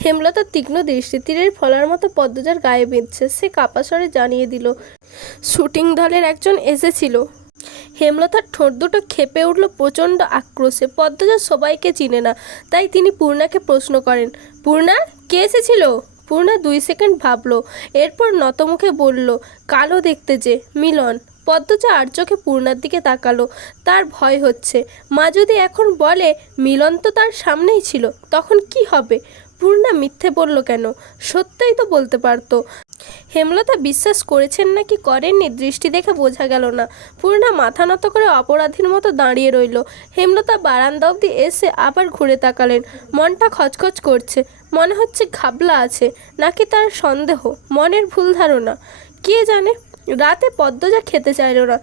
হেমলতার তীক্ষ্ণ দৃষ্টি তীরের ফলার মতো পদ্মজার গায়ে বিঁধছে। সে কাপা স্বরে জানিয়ে দিল, শুটিং দলের একজন এসেছিল। হেমলতার ঠোঁট দুটো খেপে উঠল প্রচণ্ড আক্রোশে। পদ্মজা সবাইকে চিনে না, তাই তিনি পূর্ণাকে প্রশ্ন করেন, পূর্ণা, কে এসেছিল? পূর্ণা 2 সেকেন্ড ভাবল, এরপর নতমুখে বলল, কালো দেখতে যে, মিলন। পদ্মজা আর চোখে পূর্ণার দিকে তাকালো। তার ভয় হচ্ছে, মা যদি এখন বলে মিলন তো তার সামনেই ছিল, তখন কি হবে? পূর্ণা মিথ্যে বলল কেন? সত্যই তো বলতে পারতো। হেমলতা বিশ্বাস করেছেন নাকি করেননি দৃষ্টি দেখে বোঝা গেল না। পূর্ণা মাথা নত করে অপরাধীর মতো দাঁড়িয়ে রইল। হেমলতা বারান্দা অবধি এসে আবার ঘুরে তাকালেন। মনটা খচখচ করছে। মনে হচ্ছে ঘাবলা আছে, নাকি তার সন্দেহ, মনের ভুল ধারণা, কে জানে। রাতে পদ্মজা খেতে চাইল না।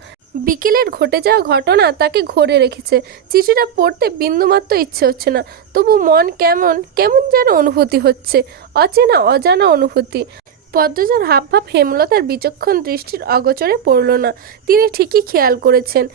বিকেলের ঘটে যাওয়া ঘটনা তাকে ঘরে রেখেছে। চিঠিটা পড়তে বিন্দুমাত্র ইচ্ছে হচ্ছে না, তবু মন কেমন কেমন যেন অনুভূতি হচ্ছে, অচেনা অজানা অনুভূতি। পদ্মজার হাবভাব হেমলতার বিচক্ষণ দৃষ্টির অগোচরে পড়ল না। তিনি ঠিকই খেয়াল করেছেন,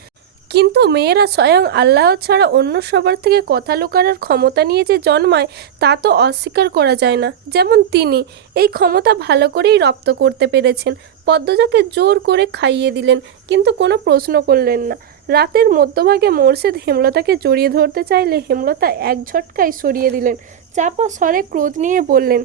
কিন্তু মেয়েরা স্বয়ং আল্লাহ ছাড়া অন্য সবার থেকে কথা লুকানোর ক্ষমতা নিয়ে যে জন্মায়, তা তো অস্বীকার করা যায় না। যেমন তিনি এই ক্ষমতা ভালো করেই রপ্ত করতে পেরেছেন। পদ্মজাকে জোর করে খাইয়ে দিলেন, কিন্তু কোনো প্রশ্ন করলেন না। রাতের মধ্যভাগে মোর্শেদ হেমলতাকে জড়িয়ে ধরতে চাইলে হেমলতা এক ঝটকায় সরিয়ে দিলেন। চাপা স্বরে ক্রোধ নিয়ে বললেন,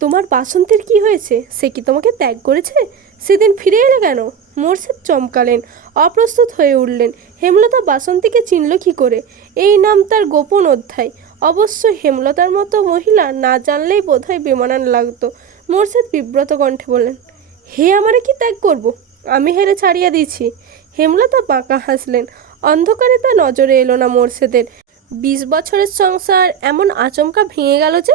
তোমার বাসন্তীর কি হয়েছে? সে কি তোমাকে ত্যাগ করেছে? সেদিন ফিরে এলে কেন? মোর্শেদ চমকালেন, অপ্রস্তুত হয়ে উঠলেন। হেমলতা বাসন্তীকে চিনল কি করে? এই নাম তার গোপন অধ্যায়। অবশ্য হেমলতার মতো মহিলা না জানলেই বোধহয় বেমানান লাগতো। মোর্শেদ বিব্রত কণ্ঠে বললেন, হে আমারে কি ত্যাগ করব? আমি হেরে ছাড়িয়া দিয়েছি। হেমলতা বাঁকা হাসলেন। অন্ধকারে তা নজরে এলো না মোর্শেদের। 20 বছরের সংসার এমন আচমকা ভেঙে গেল যে?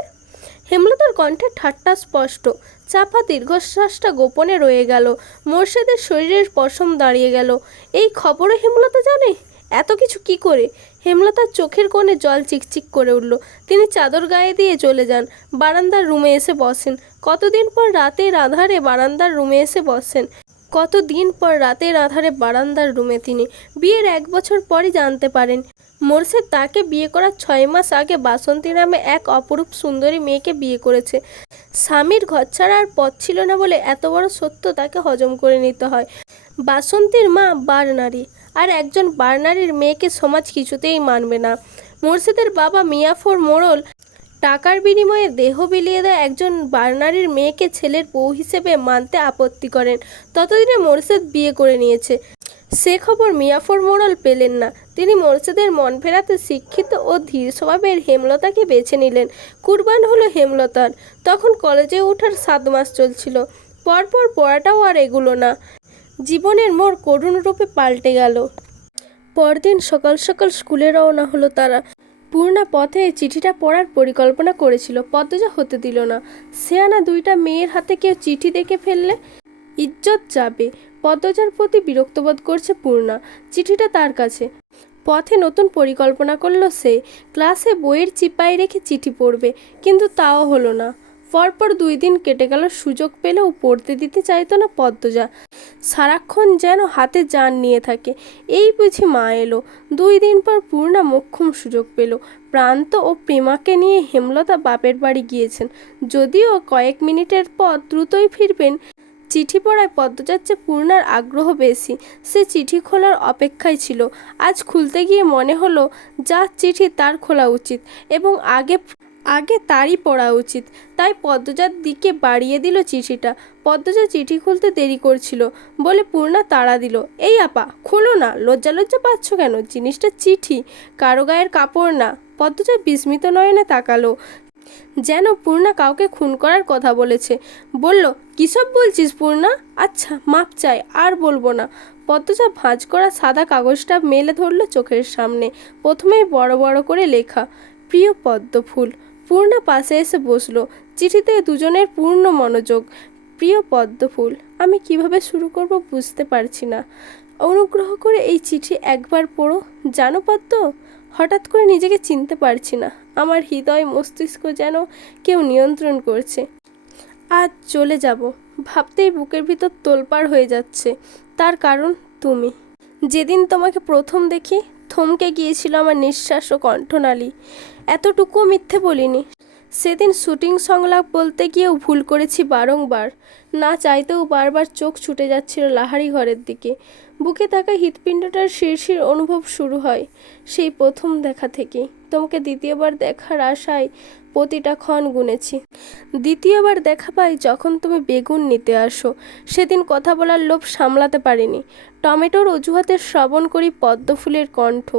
হেমলতার কণ্ঠে ঠাট্টা স্পষ্ট। চাপা দীর্ঘশ্বাসটা গোপনে রয়ে গেল। মোর্শেদের শরীরের পশম দাঁড়িয়ে গেল। এই খবরও হেমলতা জানে? এত কিছু কি করে? হেমলতার চোখের কোণে জল চিকচিক করে উঠল। তিনি চাদর গায়ে দিয়ে চলে যান, বারান্দার রুমে এসে বসেন। কতদিন পর রাতের আধারে বারান্দার রুমে এসে বসেন। কতদিন পর রাতের আধারে বারান্দার রুমে তিনি বিয়ের 1 বছর পরই জানতে পারেন মোর্শেদ তাকে বিয়ে করার 6 মাস আগে বাসন্তী নামে এক অপরূপ সুন্দরী মেয়েকে বিয়ে করেছে। স্বামীর ঘর ছাড়া আর পথ ছিল না বলে এত বড় সত্য তাকে হজম করে নিতে হয়। বাসন্তীর মা বারনারী, আর একজন বারনারীর মেয়েকে সমাজ কিছুতেই মানবে না। মোর্শেদের বাবা মিয়াফর মোড়ল টাকার বিনিময়ে দেহ বিলিয়ে দেয় একজন বারনারীর মেয়েকে ছেলের বউ হিসেবে মানতে আপত্তি করেন। ততদিনে মোর্শেদ বিয়ে করে নিয়েছে। সে খবর মিয়াফর মোড়ল পেলেন না। তিনি মোর্শেদের মন ফেরাতে শিক্ষিত ও ধীর স্বভাবের হেমলতাকে বেছে নিলেন। কুরবান হলো হেমলতার। তখন কলেজে ওঠার 7 মাস চলছিল। পরপর পড়াটাও আর এগুলো না। জীবনের মোড় করুণ রূপে পাল্টে গেল। পরদিন সকাল সকাল স্কুলে রওনা হলো তারা। পূর্ণা পথে চিঠিটা পড়ার পরিকল্পনা করেছিল, পদ্মজা হতে দিল না। সেয়ানা 2টা মেয়ের হাতে কেউ চিঠি দেখে ফেললে ইজ্জত যাবে। পদ্মজার প্রতি বিরক্তবোধ করছে পূর্ণা। চিঠিটা তার কাছে। পথে নতুন পরিকল্পনা করলো সে। ক্লাসে বইয়ের চিপায় রেখে চিঠি পড়বে, কিন্তু তাও হলো না। পরপর 2 দিন কেটে গেল। সুযোগ পেলেও পড়তে দিতে চাইতো না পদ্মজা। সারাক্ষণ যেন হাতে জান নিয়ে থাকে। এই বুঝি মা এলো। 2 দিন পর পূর্ণা মোক্ষম সুযোগ পেল। প্রান্ত ও প্রেমাকে নিয়ে হেমলতা বাপের বাড়ি গিয়েছেন। যদিও কয়েক মিনিটের পর দ্রুতই ফিরবেন। চিঠি পড়ায় পদ্মজার চেয়ে পূর্ণার আগ্রহ বেশি। সে চিঠি খোলার অপেক্ষায় ছিল। আজ খুলতে গিয়ে মনে হলো যার চিঠি তার খোলা উচিত, এবং আগে তারই পড়া উচিত। তাই পদ্মজার দিকে বাড়িয়ে দিল চিঠিটা। পদ্মজা চিঠি খুলতে দেরি করছিল বলে পূর্ণা তাড়া দিল, এই আপা, খোলো না, লজ্জা লজ্জা পাচ্ছ কেন? জিনিসটা চিঠি, কারো গায়ের কাপড় না। পদ্মজা বিস্মিত নয়নে তাকালো, যেন পূর্ণা কাউকে খুন করার কথা বলেছে। বলল, কিসব বলছিস পূর্ণা? আচ্ছা, মাপ চাই, আর বলবো না। পদ্মজা ভাঁজ করা সাদা কাগজটা মেলে ধরল চোখের সামনে। প্রথমেই বড় বড় করে লেখা, প্রিয় পদ্মফুল। পূর্ণা পাশে এসে বসলো। চিঠিতে দুজনের পূর্ণ মনোযোগ। প্রিয় পদ্মফুল, আমি কিভাবে শুরু করব বুঝতে পারছি না। অনুগ্রহ করে এই চিঠি একবার পড়ো। জানো পদ্ম, হঠাৎ করে নিজেকে চিনতে পারছি না। আমার হৃদয় মস্তিষ্ক যেন কেউ নিয়ন্ত্রণ করছে। আজ চলে যাব ভাবতেই বুকের ভিতর তোলপাড় হয়ে যাচ্ছে। তার কারণ তুমি। যেদিন তোমাকে প্রথম দেখি থমকে গিয়েছিল আমার নিঃশ্বাস ও কণ্ঠনালী। এতটুকুও মিথ্যে বলিনি। সেদিন শুটিং সংলাপ বলতে গিয়েও ভুল করেছি বারংবার, না চাইতেও বারবার চোখ ছুটে যাচ্ছিল লাহারি ঘরের দিকে। বুকে থাকা হৃৎপিণ্ডটার শিরশির অনুভব শুরু হয় সেই প্রথম দেখা থেকেই। তোমাকে দ্বিতীয়বার দেখার আশায় প্রতিটা ক্ষণ গুনেছি। দ্বিতীয়বার দেখা পাই যখন তুমি বেগুন নিতে আসো। সেদিন কথা বলার লোভ সামলাতে পারিনি। টমেটোর অজুহাতে শ্রবণ করি পদ্মফুলের কণ্ঠ।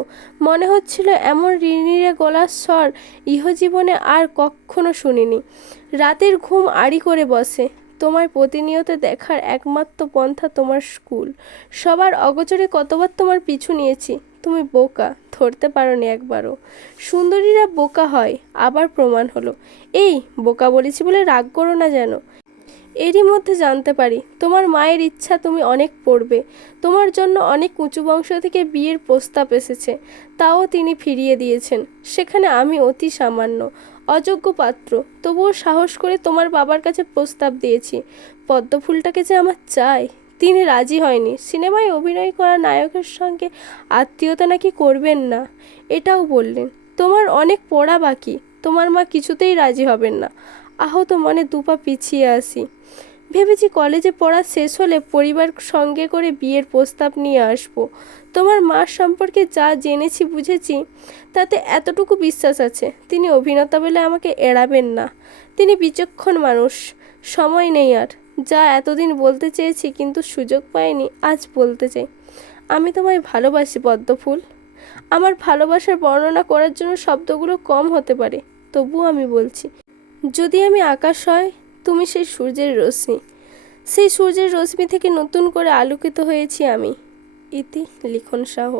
মনে হচ্ছিল এমন রিড়িড়ে গলার স্বর ইহজীবনে আর কখনো শুনিনি। রাতের ঘুম আড়ি করে বসে। তোমায় প্রতিনিয়ত দেখার একমাত্র পন্থা তোমার স্কুল। সবার অগোচরে কতবার তোমার পিছু নিয়েছি। তুমি বোকা, ধরতে পারোনি একবারও। সুন্দরীরা বোকা হয়, আবার প্রমাণ হলো। এই বোকা বলেছি বলে রাগ করো না যেন। এরই মধ্যে জানতে পারি তোমার মায়ের ইচ্ছা তুমি অনেক পড়বে। তোমার জন্য অনেক উঁচু বংশ থেকে বিয়ের প্রস্তাব এসেছে, তাও তিনি ফিরিয়ে দিয়েছেন। সেখানে আমি অতি সামান্য অযোগ্য পাত্র, তবুও সাহস করে তোমার বাবার কাছে প্রস্তাব দিয়েছি। পদ্মফুলটাকে যে আমার চাই। তিনি রাজি হয়নি। সিনেমায় অভিনয় করা নায়কের সঙ্গে আত্মীয়তা নাকি করবেন না, এটাও বললেন। তোমার অনেক পড়া বাকি, তোমার মা কিছুতেই রাজি হবেন না। আহত মনে দুপা পিছিয়ে আসি। ভেবেছি কলেজে পড়া শেষ হলে পরিবার সঙ্গে করে বিয়ের প্রস্তাব নিয়ে আসবো। তোমার মার সম্পর্কে যা জেনেছি বুঝেছি, তাতে এতটুকু বিশ্বাস আছে তিনি অভিনেতা বলে আমাকে এড়াবেন না। তিনি বিচক্ষণ মানুষ। সময় নেই আর। যা এতদিন বলতে চেয়েছি কিন্তু সুযোগ পাইনি, আজ বলতে চাই। আমি তোমায় ভালোবাসি পদ্মফুল। আমার ভালোবাসার বর্ণনা করার জন্য শব্দগুলো কম হতে পারে, তবুও আমি বলছি। যদি আমি আকাশ হয়, তুমি সেই সূর্যের রশ্মি। সেই সূর্যের রশ্মি থেকে নতুন করে আলোকিত হয়েছি আমি। ইতি লিখন সাহ।